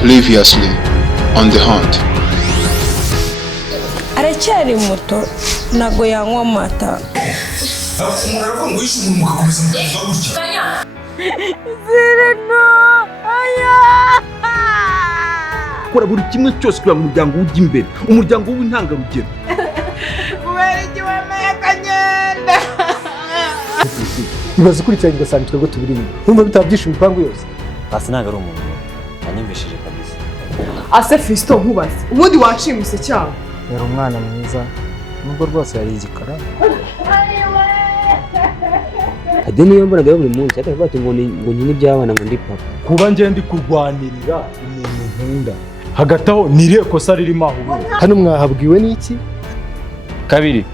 previously on the hunt. Aracyari muto nago yanywa amata. Kora buri kimwe cyose kugira ngo umuryango ujye imbere, umuryango w'intangarugero. Kubera iki wemeye Kanyenda? Ibaze kurikiranye ugasanga twebwe tubiri inyuma. Urumva bitabyishimo imipangu yose. Basi ntago ari umuntu yanyumvishije kabisa. Ase Fisto nkubaze. Ubundi wacimise cyane. Yari umwana mwiza. Nubwo rwose yari igikara. Ade niyo mbaraga buri munsi atavuga ati ngo nyine byabana ngo ndi papa. Kuba ngiye ndi kurwanirira umuntu nkunda. Hagati aho niriye kosa ririmo aho. Hano mwahabwiwe n'iki? Kabiri.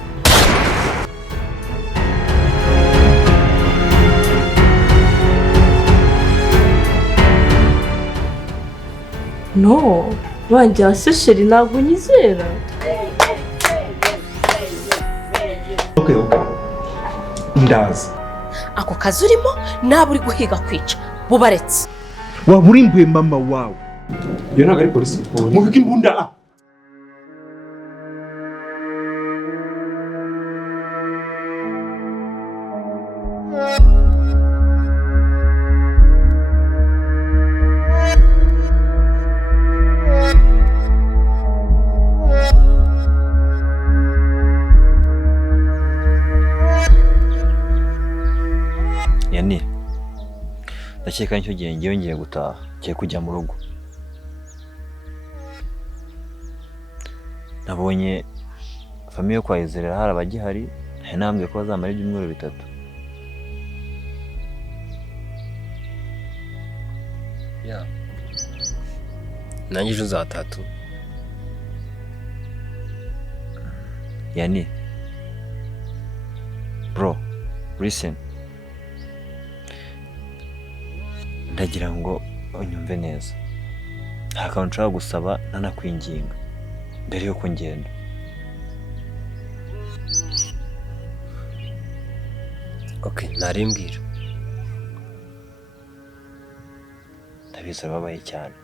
No, wanjye asesheri ntabwo nyizera. Okay. Ndazi. Ako kazi urimo naba uri guhiga kwica bubaretse. Waburimbuye mama wawe. Yo ntago ari polisi. Mubike imbunda. Yani ndakeka nicyo gihe ngiye gutaha, ngiye kujya mu rugo. Nabonye famiye yo kwa Izerera hari abagihari, nambwiye ko bazamara ibyumweru 3. Ya. Nanjye ejo za 3. Yani bro, listen. Ndagira ngo unyumve neza. Nta kantu nshaka gusaba nanakwinginga mbere yo ngenda. Okay, narimbwira. Ndabizi babaye cyane.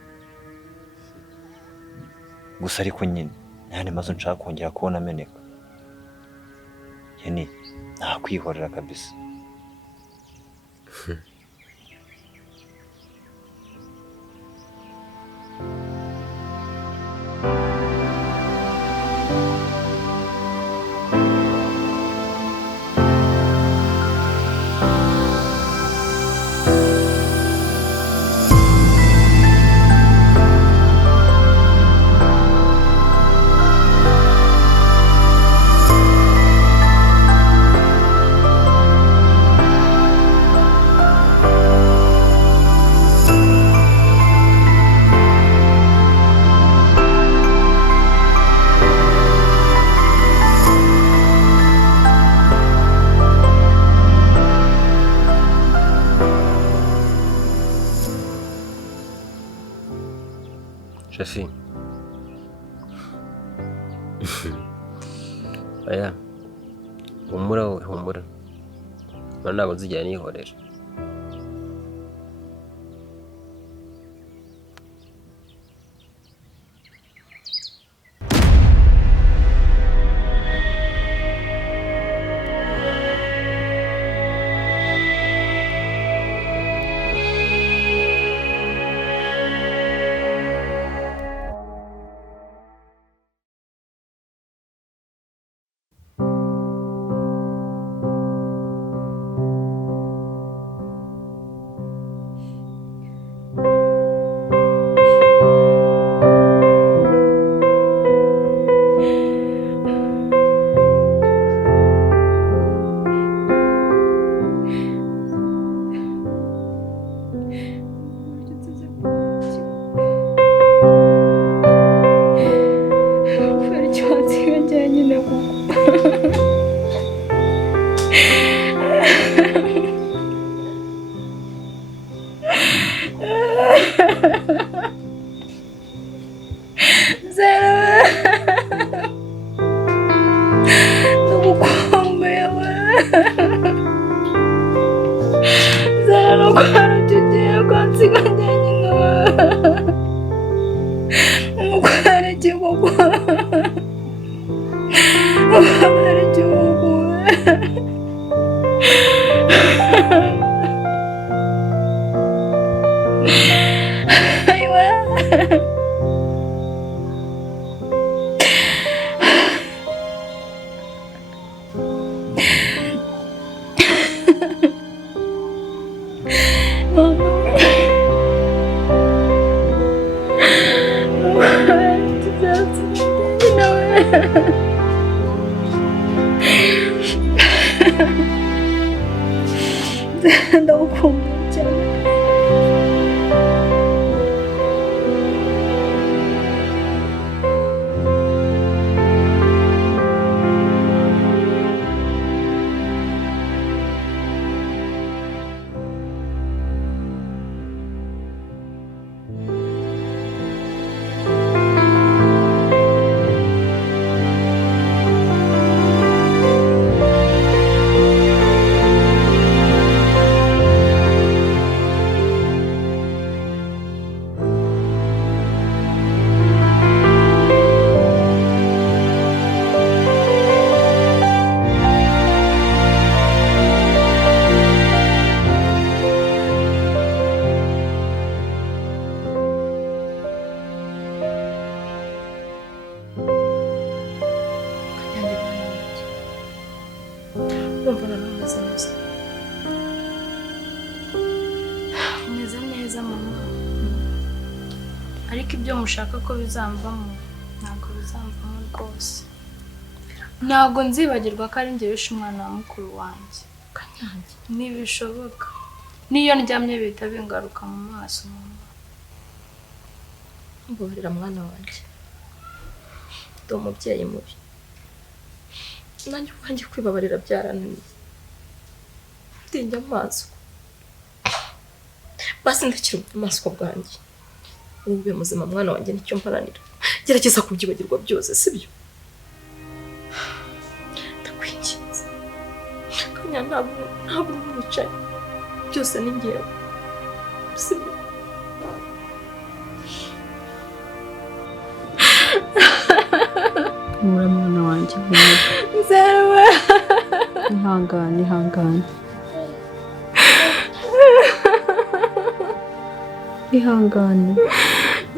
Gusa ariko nyine nta mazo nshaka kongera kubona ameneka. Yani nta kwihorera kabisa. Shafi. Aya. Humura. Mana ntabwo nzijyana nihorera. igihugu ubabarire igihugu ndagukunda cyane. Meze neza mama, ariko ibyo mushaka ko bizamvamo ntabwo bizamvamo rwose. Ntabwo nzibagirwa ko ari njye wishe umwana wa mukuru wanjye Kanyange. Ntibishoboka, niyo ndyamye bihita bingaruka mu maso mama. Mbabarira mwana wanjye, ndi umubyeyi mubi, nanjye ubwanjye kwibabarira byarananiye. Ndinya amaso basi ndakira amaso bwanjye. Ube muzima mwana wanjye nicyo mparanira. Gerageza kubyibagirwa byose sibyo? Ndakwinginze Kanya, ntabwo umwicaye, byose ni njyewe sibyo? Mura mwana wanjye Nzewe ihangane ihangane ihangane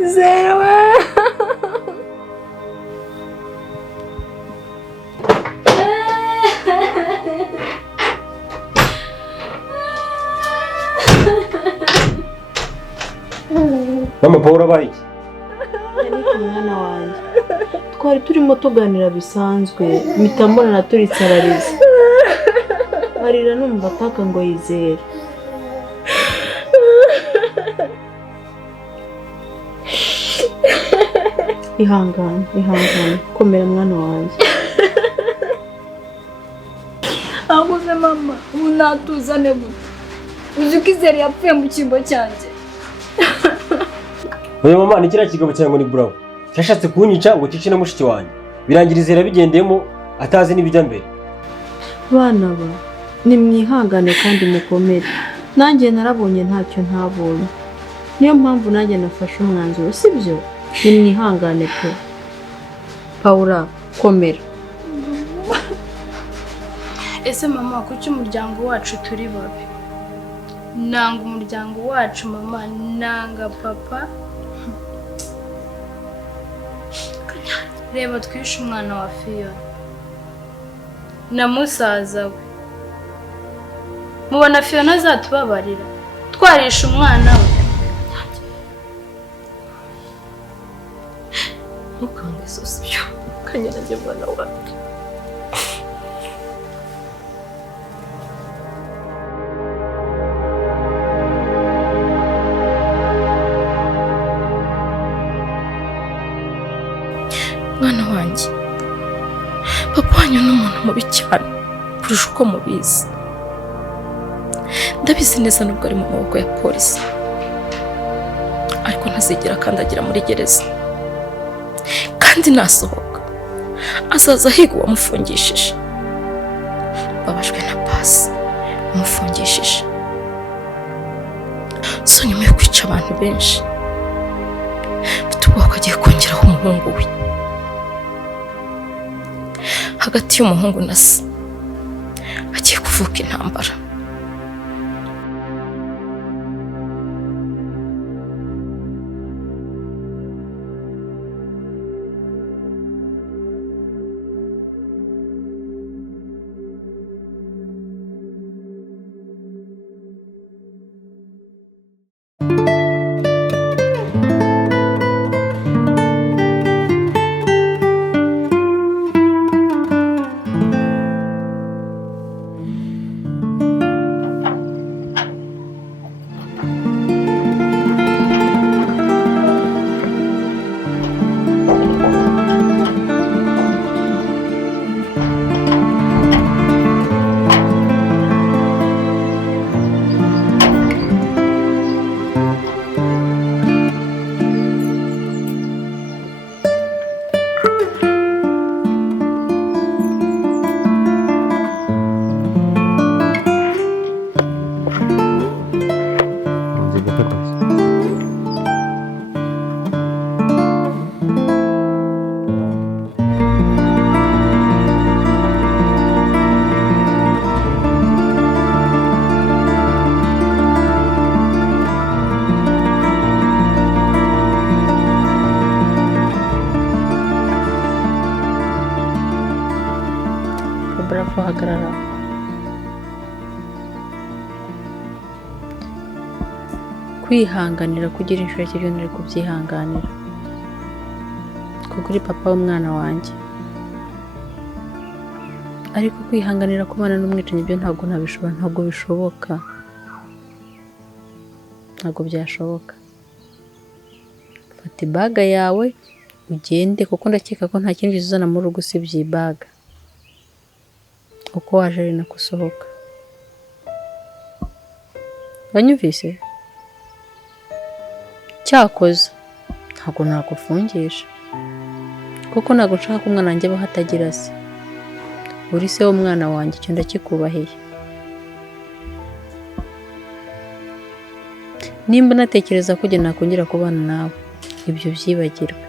Nzewe Mama Paula bayi. Yannick mwana wanjye, twari turimo tuganira bisanzwe mpita mbona naturitse ararize, arira numva ataka ngo yizere. Ihangane komera mwana wanjye. aguze mama, ubu natuzane gute? Uzi ko Izere yapfuye mu cyimbo cyanjye. Oya mama, ni kiriya kigabo cyango ni bravo. Cyashatse kunyica ngo cice na mushiki wanjye. Birangiriza yarabigendeyemo atazi n'ibijya mbere. Bana ba, nimwihangane kandi mukomere. Nanjye narabonye ntacyo ntabonye. Niyo mpamvu nanjye nafashe umwanzuro, sibyo? Nimwihangane pe. Paula, komera. Ese mama, kuki umuryango wacu turi babi? Nanga umuryango wacu mama, nanga papa. Reba twishe umwana wa Fiona na musaza we. Mubona Fiona azatubabarira twarishe umwana we? Ntukange sosyo Kanyange mwana wanjye. Mwana wanjye, papa wanyu ni umuntu mubi cyane kurusha uko mubizi. Ndabizi neza nubwo ari mu maboko ya polisi, ariko ntazigera akandagira muri gereza. Kandi nasohoka azaza higa uwamufungishije. Babajwe na pasi umufungishije. So nyuma yo kwica abantu benshi, bitubwira ko agiye kongeraho umuhungu we. hagati y'umuhungu na se hagiye kuvuka intambara. Hagarara. Kwihanganira kugira inshuro y'ibyo nari kubyihanganira. Kuko uri papa w'umwana wanjye. Ariko kwihanganira kubana n'umwicanyi byo ntabwo nabishobora, ntabwo bishoboka. Ntabwo byashoboka. Fata ibaga yawe ugende kuko ndakeka ko nta kindi uzana mu rugo usibye ibaga. Uko waje ari nako usohoka. Banyumvise? Cyakoze ntabwo nagufungisha kuko ntabwo nshaka ko umwana wanjye abaho atagira se. Uri se w'umwana wanjye, icyo ndakikubahiye. Nimba natekereza ko nakongera kubana nawe, ibyo byibagirwe.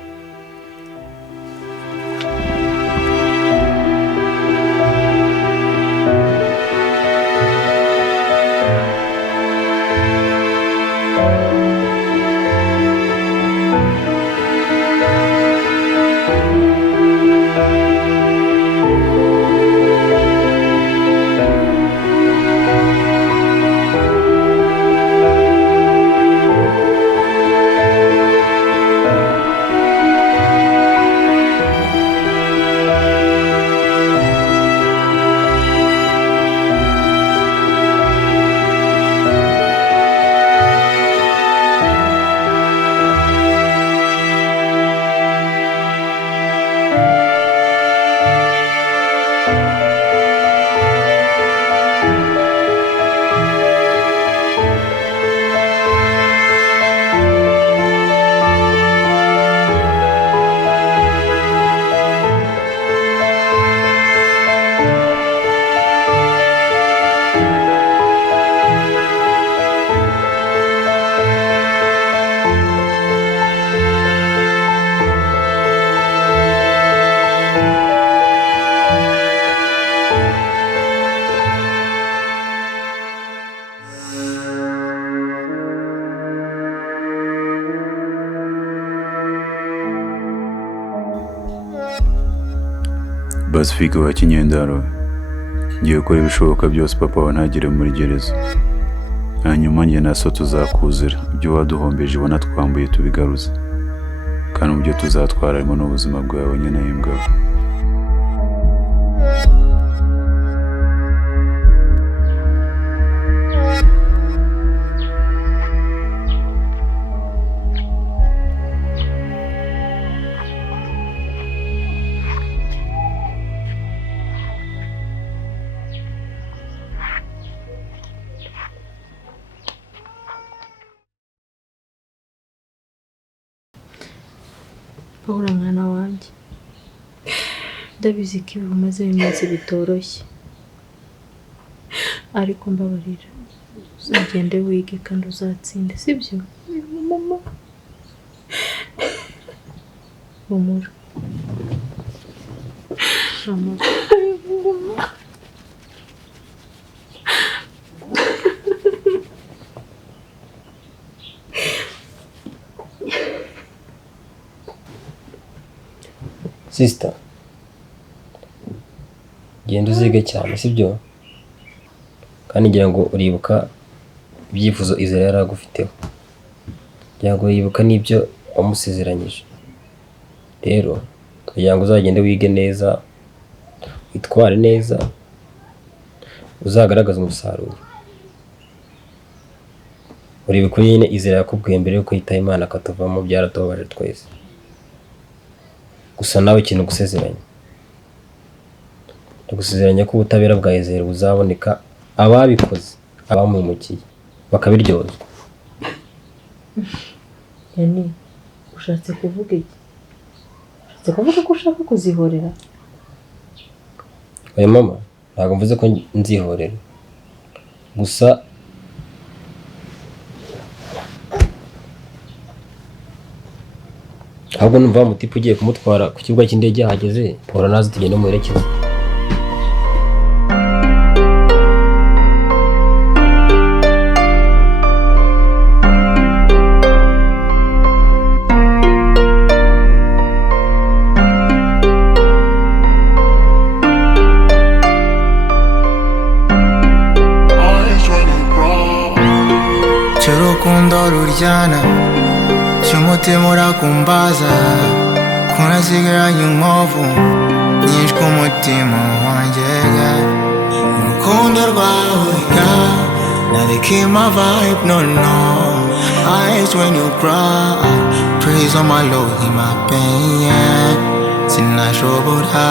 Pacifique wa Kinyendaro, ngiye gukora ibishoboka byose papa wa ntagire muri gereza. Hanyuma njye na so tuzakuzira ibyo waduhombeje ubona twambuye tubigaruze, kandi mu byo tuzatwara harimo n'ubuzima bwawe nyine n'imbwa. Paula mwana wanjye, ndabizi ko ibi umaze iminsi bitoroshye, ariko mbabarira, uzagende wige kandi uzatsinde, sibyo? Mama, humura. Mama. sister genda uzige cyane sibyo kandi ngira ngo uribuka ibyifuzo Izera yaragufiteho ngira ngo yibuka n'ibyo wamusezeranyije rero kugira ngo uzagende wige neza witware neza uzagaragaza umusaruro uribuka nyine Izera yakubwiye mbere yuko yitaye Imana akatuvamo byaratubabaje twese gusa nawe ikintu gusezeranya ndagusezeranya ko ubutabera bwa Izera buzaboneka ababikoze abamuhemukiye bakabiryozwa. Yani ushatse kuvuga iki? Ushatse kuvuga ko ushaka kuzihorera? Oya mama ntabwo mvuze ko nzihorera gusa ahubwo numva mutipe ugiye kumutwara ku kibuga cy'indege yahageze Paula nazi tugenda muherekeza. Cy'urukundo ruryana cy'umutima urakumbaza kunasigaranye inkovu nyinshi ku mutima wanjye urukundo rwawe now they keep my vibe no eyes when you cry praise on my Lord in my pain sinashobora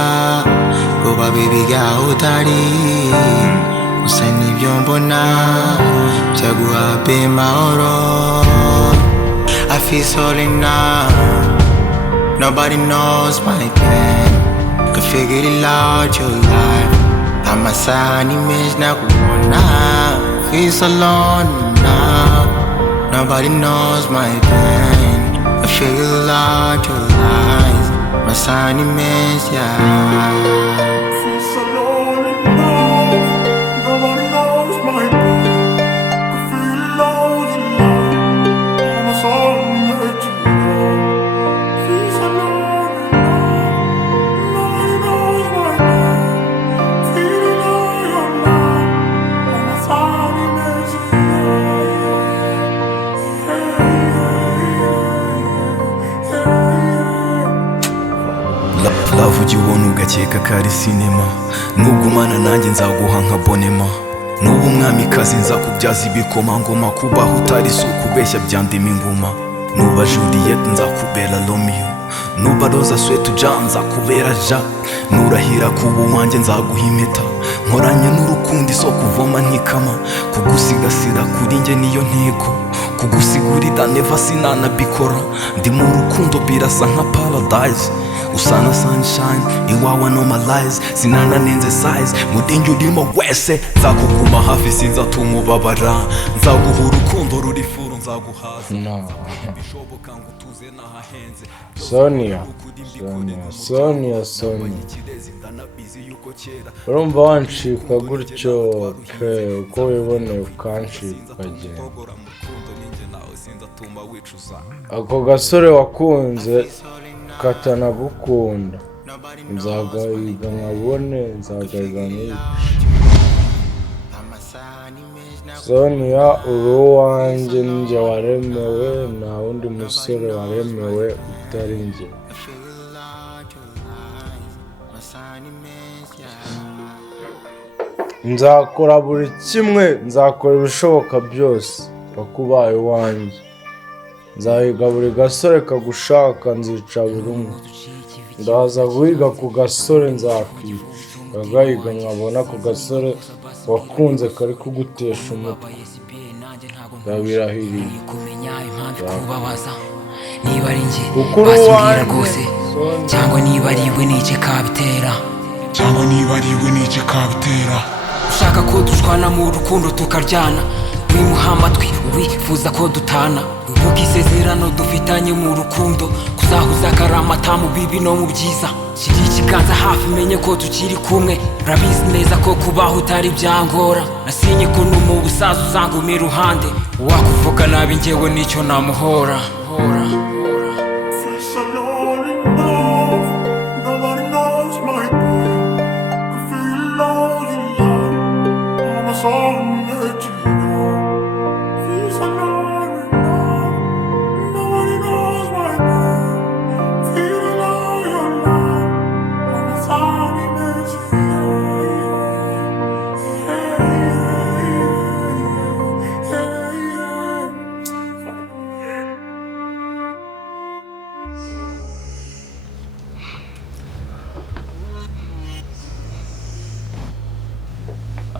kuba bibi gaho utari gusa nibyo mbona byaguha mahoro. I feel so enough. Nobody knows my pain. Could figure it out your life. I'm a sign image now. Feel so alone now. Nobody knows my pain. I figure out your life. My sign image, yeah. ujya ubona ugakeka ko ari sinema nugumana nanjye nzaguha nka bonema nuba umwamikazi nzakubyaza ibikomangoma kubaho utari si ukubeshya byandima inguma nuba Juliet nzakubera Romeo nuba Rosa Swetuja nzakubera Jack nurahira kuba uwanjye nzaguha impeta nkoranye n'urukundo isoko kuvoma ntikama kugusigasira kuri njye niyo ntego kugusigurira never sinanabikora ndi mu rukundo birasa nka paradise usana sunshine iwawa no my lies sinananenze size mudingi urimo wese nzakuguma hafi sinzatuma ubabara nzaguha urukundo ruri furu nzaguhaza bishoboka ngo tuze nahahenze Sonia urumva wancika gutyo pe uko wiboneye ukancika agenda ako gasore wakunze katanagukunda nzagahiga nkabone nzagahiga nk'ibi Sonia uri uwanjye njye waremewe nta wundi musore waremewe utari njye nzakora buri kimwe nzakora ibishoboka byose bakubaye wanjye nzahiga buri gasore kagushaka nzica buri umwe ndaza guhiga ku gasore nzakwica agahiga nkabona ku gasore wakunze kari kugutesha umutwe ndabirahiriye niba ari njye basubwira rwose cyangwa niba ari we n'icyo kabitera ushaka ko dushwana mu rukundo tukaryana wimuha amatwi wifuza ko dutana uvuga isezerano dufitanye mu rukundo kuzahuza akaramata mu bibi no mu byiza kiri ikiganza hafi menye ko tukiri kumwe urabizi neza ko kubaho utari byangora nasinye ko mu busaza uzanguma iruhande uwakuvuga nabi njyewe nicyo namuhora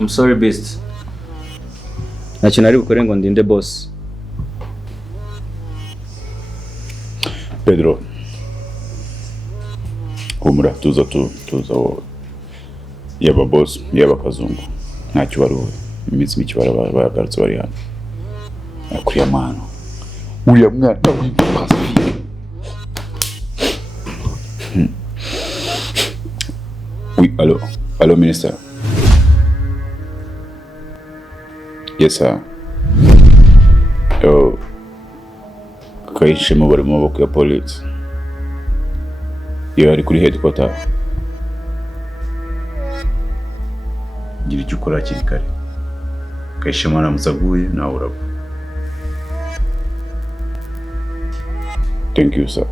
I'm sorry beast. Ntacyo nari bukore ngo ndinde boss. Pedro. Humura tuza yaba boss yaba kazungu. Ntacyo wari wowe. Iminsi mike baragarutse bari hano. Akuya mano. Uriya mwana w'Pacifique. Oui, allô minister. Yes sir. Kayishema bari mu maboko ya police. Iyo ari kuri headquarter. Gira icyo ukora kiri kare. Kayishema namuzaguye nawe urabo. Thank you sir.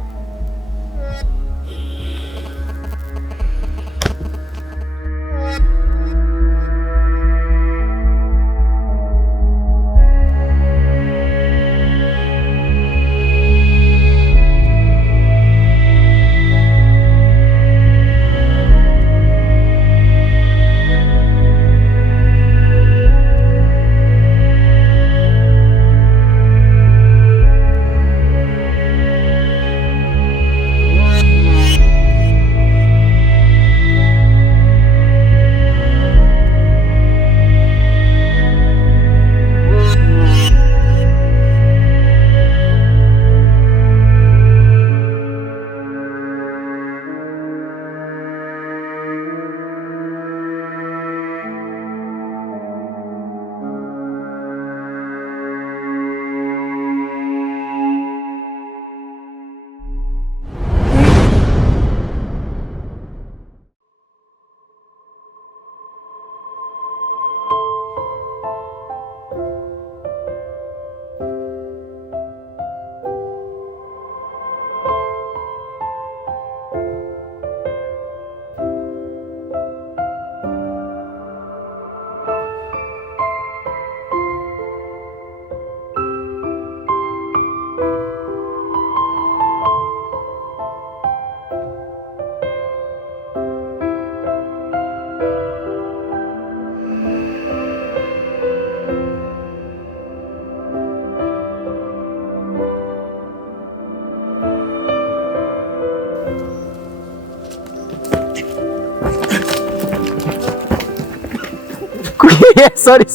Sorry.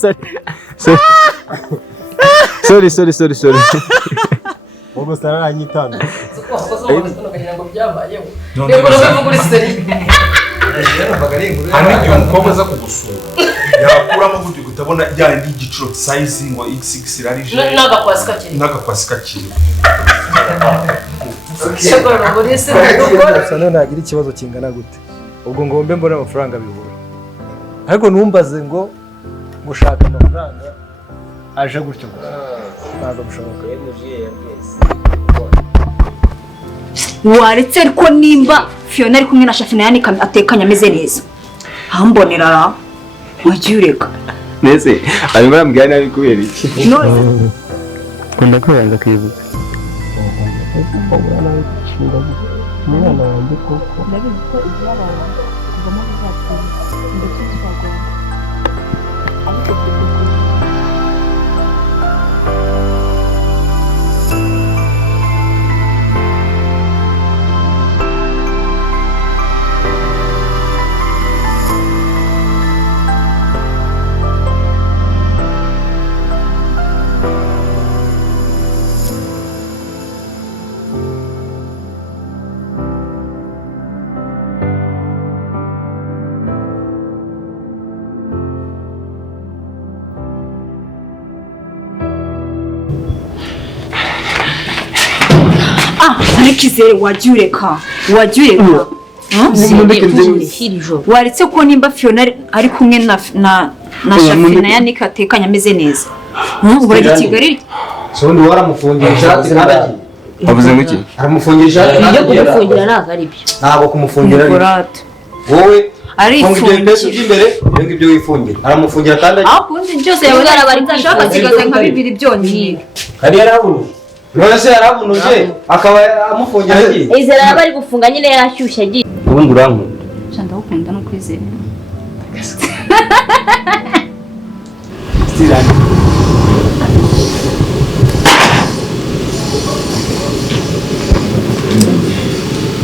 Ubwo sarara nyitana. Hano umukobwa aza kugusura yakuramo gute gutabona yari igiciro size ngo x6 irarije n'agakwasi kakiri Sano nagira ikibazo kingana gute ubwo ngombe mbona amafaranga bibura ariko numbaze ngo gushaka amafaranga aje gutyo gusa ntabwo bishoboka waretse ariko nimba Fiona ari kumwe na Shafina Yannick atekanye ameze neza hambonera wagiye ureka Nese ari barambwiye nabi kubera iki Kunda kwanga kwibuka Mwana wanjye koko ndabizi ko ibyo abantu ngoma bizakora ndetse tuzagomba Nikizere wagiye ureka waretse ko nimba Fiona ari kumwe na shafi na Yannick atekanye ameze neza ubu bari Kigali sondi waramufungira ishati kandi Bavuze ngo iki? aramufungira ishati iyo kumufungira ntabwo ari byo ntabwo kumufungira ari wowe arifungira imbere ibyo wifungira aramufungira kandi akundi byose yawe arabari ashaka kigaza nka bibiri byonyine kandi yarabunuje none se yarabunuje akaba amufungira iki izera yabari gufunga nyine yarashyushye agiye Ubundi urankunda. Shanda ukunda no kwizera Stirani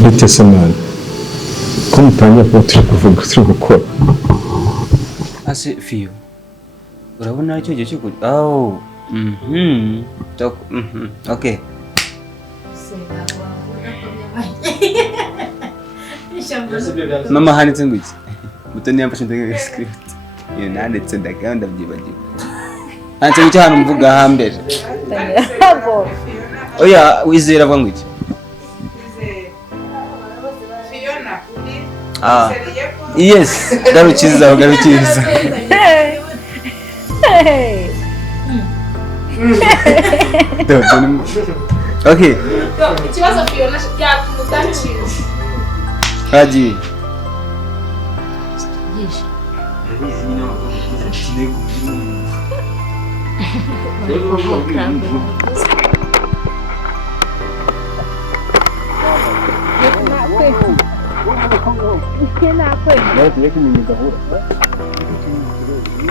bite se mwana ko mutangiye kuba turi kuvuga turi gukora Ase fiyo. Urabona icyo gihe cyo kujya. Okay. Mama handitse ngo iki? Mutoni yamfashe ndege script. Iyo nanditse ndaganda byibagiwe. Handitse ngo cyane mvuga hambere. Oya wizera avuga ngo iki? Yes, garukiza. Okay. Ikibazo Fiona yatumutangirira. Haji.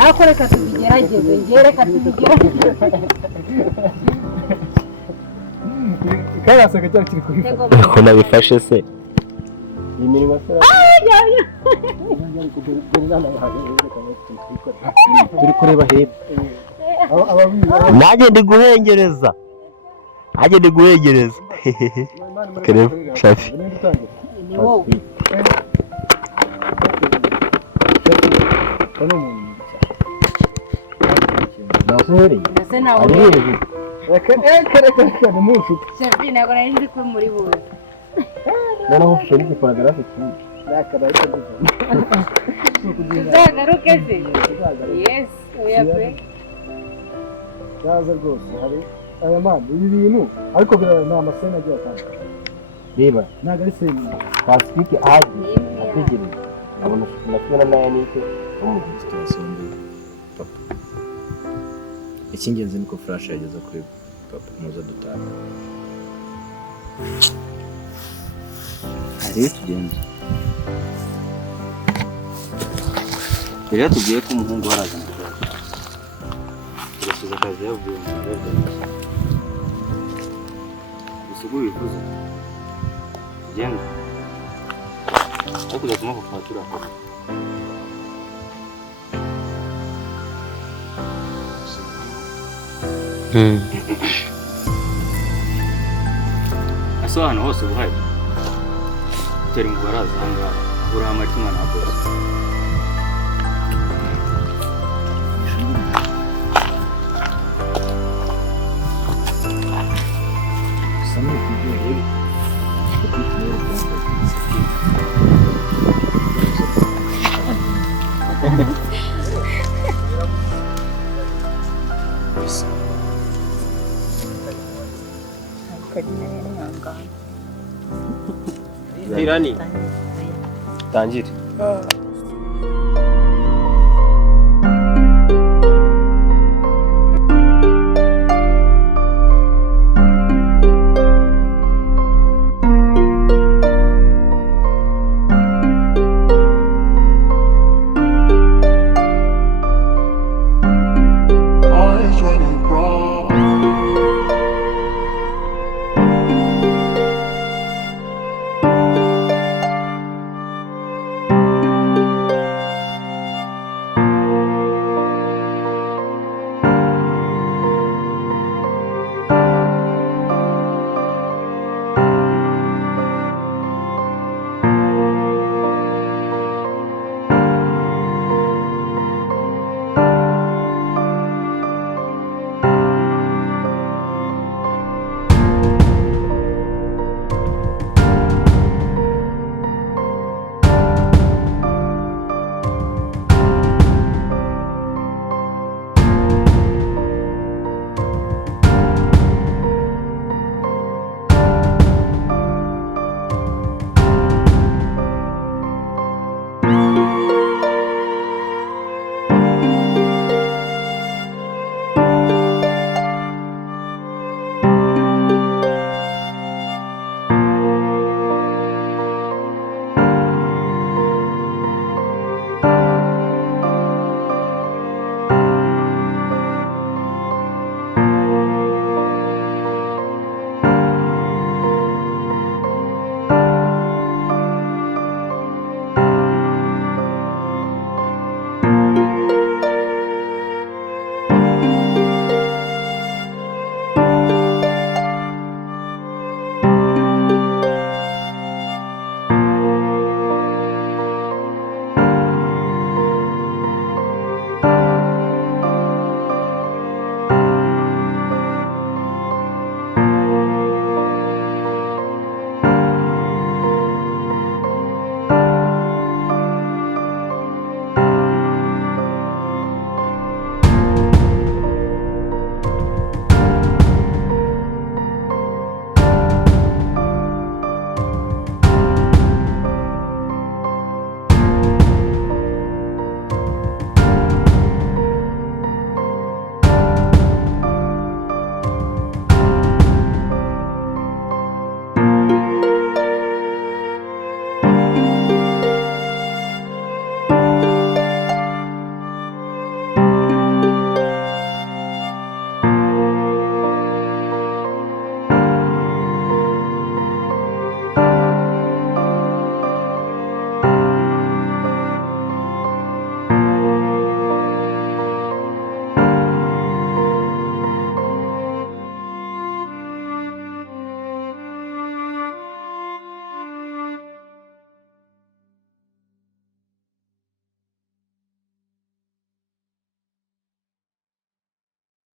Ako reka tubigerageze reka tubigerageze karasaka cyari kiri kuri ko nabifashe se imirimo sera turi kureba hepfo nanjye ndi guhengereza kereba shafi Niwo reka munshuti Shafi ntabwo nari ndi kuri muri buze noneho ufite n'iparagrafe uzagaruke se yes oya pe yaza rwose hari aya mani ibi bintu ariko ni amasena agiye atandukanye reba ntabwo ari sena Pacifique ahagiye ategereje abona na na Yannick bamugize tubasombe papa icy'ingenzi ni ko flash yageze kuri papa muza dutanga hari tugenda rero tugiye ko umuhungu waraza turasubiza akazi yavuye mu rwego bisugu bivuze genda ariko uzatuma ku fatura aso hano hose ubuhari utari ngo baraza ahangaha uriho amatima na bose Tirani. Tangire.